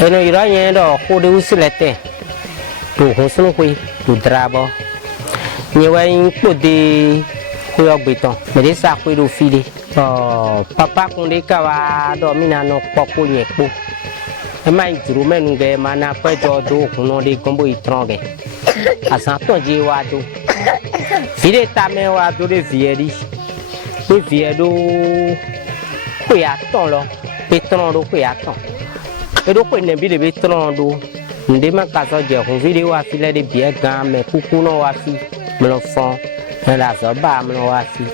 Eno ira nyendo ko de usilete to hosun ko to drabo nyewa in ko de ko yobiton me de sa ko do fili papa kun de ka wa do mina no popo nyepo e ma intru menu ge mana pejo do kuno de kombo itronge asan ton je wa do fili ta me wa do de vieri ko viedo ko ya ton lo petron do ko ya ton edo ko ne bi de Thron do ndema kaso je ko video wa fi le de bie gan me kuku no wa fi me lo fon la so ba me lo wa fi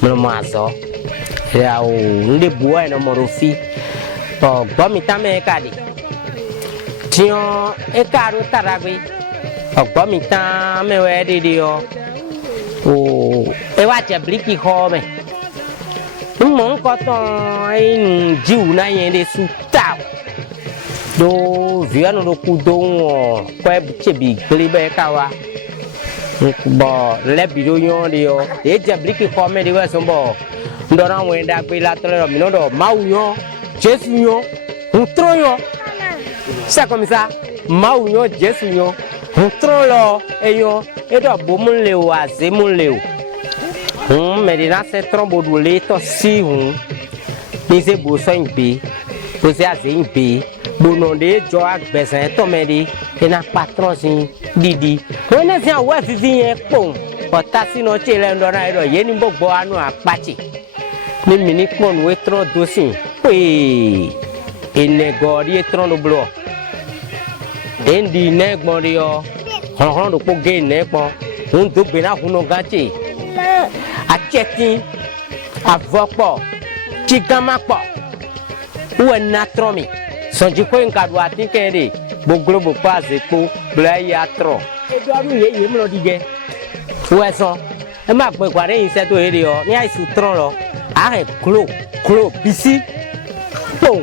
me lo ma so ya o nde buwa no mo ro fi to gbo mi ta me ka de tion e ka ro taragbe gbo mi ta me we de yo o e wa je bliki ho me mo ko ton ai jiu na yen de su ta do viano do kudon ko chebi glebe kawa bo lebi do yon de yo e jabliki ko me de wa so bo ndora wen da gbe la tole mi no do mawu yon jesu yon Thron yon c'est comme ça mawu yon jesu yon Thron lo e yon e do bo mun le wa ze mun le o me de na se Thron bo do le to si ni se bo so nbe bo se aze nbe bono de jo agbesen to me di ena patron sin didi ko na sin wa fifi yen pon o ta sino che le ndo na ro ye ni gbogbo anu apachi ni mini pon we Thron do sin pe ene gori Thron do blo endi ne gbon ri o hon do po ge ne pon un do be na huno gachi a chetin avopo chigama po u na Thron mi sonji ko nka do atinke de boglobo paze po bla ya Thron e do aru ye mlo dige weson e ma pe kware yin se to ere o ni aisu Thron lo a he klo bisi po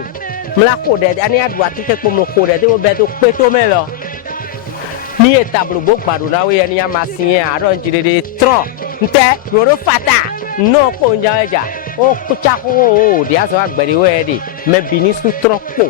mla ko de ani adu atinke po mo ko de o be to Kpéto me lo ni e tablo bo gbadu na we ni amasin e aro njire de Thron nte yoro fata no ko nja eja o kucha ko o dia so agbere we de me bini su Thron po